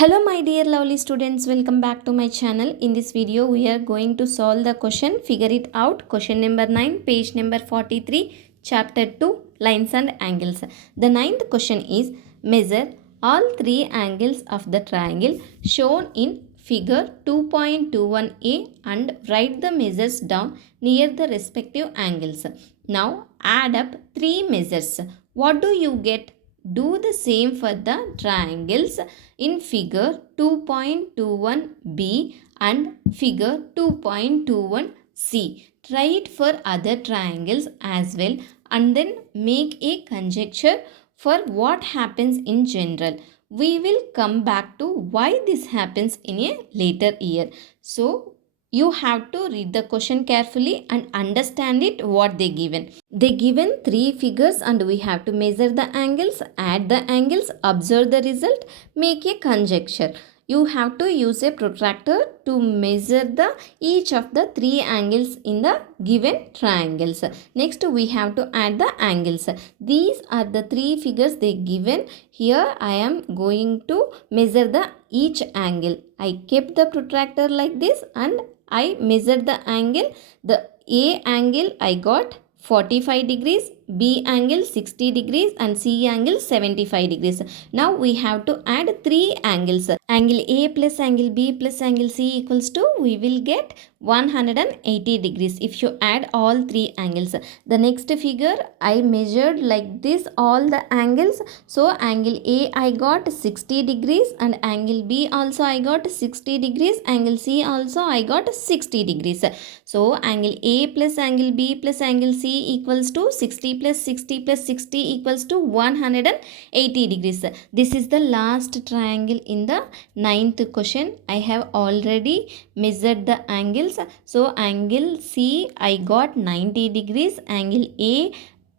Hello my dear lovely students, welcome back to my channel. In this video we are going to solve the question, figure it out, question number 9, page number 43, chapter 2, lines and angles. The ninth question is, measure all three angles of the triangle shown in figure 2.21a and write the measures down near the respective angles. Now add up three measures. What do you get? Do the same for the triangles in figure 2.21b and figure 2.21c. Try it for other triangles as well and then make a conjecture for what happens in general. We will come back to why this happens in a later year. So you have to read the question carefully and understand it what they given. They given three figures and we have to measure the angles, add the angles, observe the result, make a conjecture. You have to use a protractor to measure the each of the three angles in the given triangles. Next we have to add the angles. These are the three figures they given. Here I am going to measure the each angle. I kept the protractor like this and I measured the angle. The A angle I got 45 degrees, B angle 60 degrees and C angle 75 degrees. Now we have to add three angles. Angle A plus angle B plus angle C equals to, we will get 180 degrees if you add all three angles. The next figure I measured like this all the angles. So angle A I got 60 degrees and angle B also I got 60 degrees. Angle C also I got 60 degrees. So angle A plus angle B plus angle C equals to 60 plus 60 plus 60 equals to 180 degrees. This is the last triangle in the ninth question. I have already measured the angles. So angle C I got 90 degrees, angle A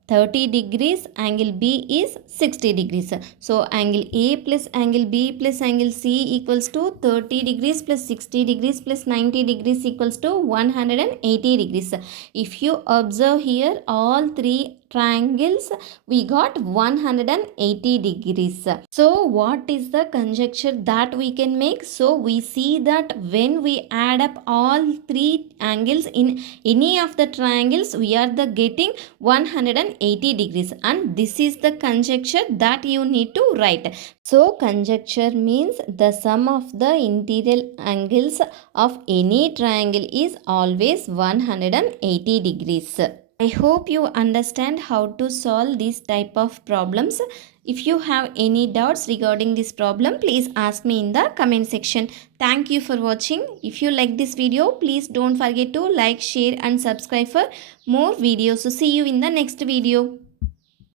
30 degrees, angle B is 60 degrees. So angle A plus angle B plus angle C equals to 30 degrees plus 60 degrees plus 90 degrees equals to 180 degrees. If you observe here all three triangles we got 180 degrees. So what is the conjecture that we can make? So we see that when we add up all three angles in any of the triangles we are the getting 180 degrees and this is the conjecture that you need to write. So conjecture means the sum of the interior angles of any triangle is always 180 degrees. I hope you understand how to solve these type of problems. If you have any doubts regarding this problem, please ask me in the comment section. Thank you for watching. If you like this video, please don't forget to like, share and subscribe for more videos. So see you in the next video.